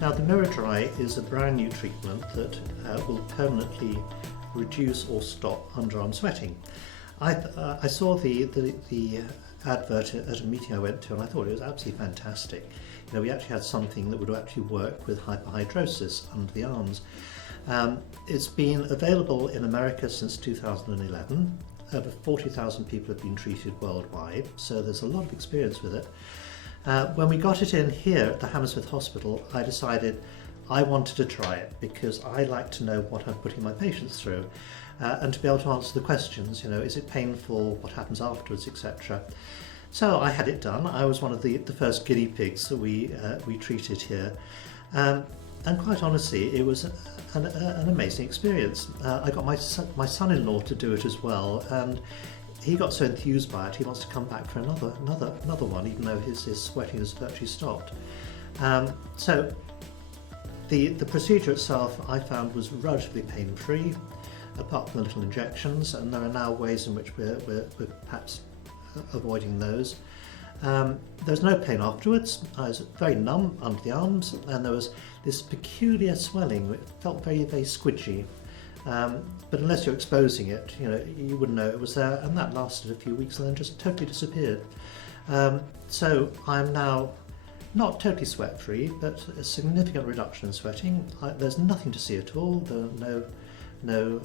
Now the miraDry is a brand new treatment that will permanently reduce or stop underarm sweating. I saw the advert at a meeting I went to and I thought it was absolutely fantastic. You know, we actually had something that would actually work with hyperhidrosis under the arms. It's been available in America since 2011. Over 40,000 people have been treated worldwide, so there's a lot of experience with it. When we got it in here at the Hammersmith Hospital, I decided I wanted to try it because I like to know what I'm putting my patients through and to be able to answer the questions, you know, is it painful, what happens afterwards, etc. So I had it done. I was one of the first guinea pigs that we treated here. And quite honestly, it was an amazing experience. I got my son-in-law to do it as well, and he got so enthused by it he wants to come back for another one, even though his sweating has virtually stopped. So the procedure itself I found was relatively pain-free, apart from the little injections, and there are now ways in which we're perhaps avoiding those. There was no pain afterwards. I was very numb under the arms, and there was this peculiar swelling. It felt very, very squidgy. But unless you're exposing it, you know, you wouldn't know it was there, and that lasted a few weeks and then just totally disappeared. So I'm now not totally sweat-free, but a significant reduction in sweating. There's nothing to see at all. There are no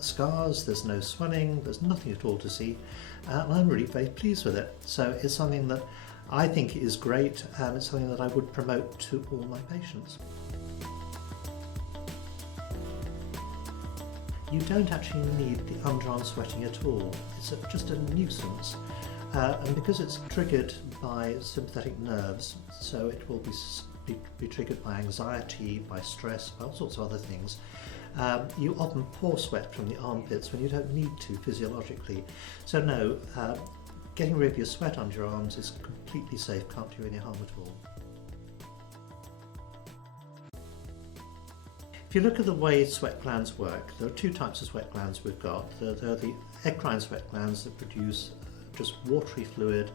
scars, there's no swelling, there's nothing at all to see, and I'm really very pleased with it. So it's something that I think is great, and it's something that I would promote to all my patients. You don't actually need the underarm sweating at all. It's just a nuisance, and because it's triggered by sympathetic nerves, so it will be triggered by anxiety, by stress, by all sorts of other things. You often pour sweat from the armpits when you don't need to physiologically. So no, getting rid of your sweat under your arms is completely safe, can't do any harm at all. If you look at the way sweat glands work, there are two types of sweat glands we've got. There are the eccrine sweat glands that produce just watery fluid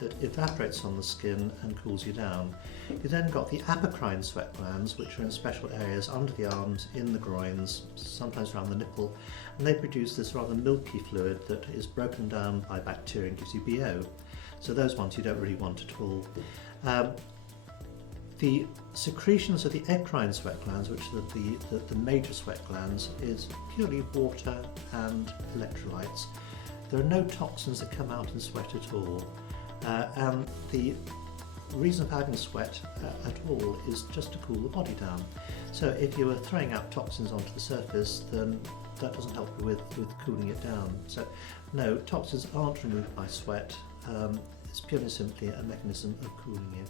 that evaporates on the skin and cools you down. You then got the apocrine sweat glands, which are in special areas under the arms, in the groins, sometimes around the nipple, and they produce this rather milky fluid that is broken down by bacteria and gives you BO. So those ones you don't really want at all. The secretions of the eccrine sweat glands, which are the major sweat glands, is purely water and electrolytes. There are no toxins that come out in sweat at all. And the reason for having sweat at all is just to cool the body down. So if you are throwing out toxins onto the surface, then that doesn't help you with cooling it down. So no, toxins aren't removed by sweat. It's purely simply a mechanism of cooling you.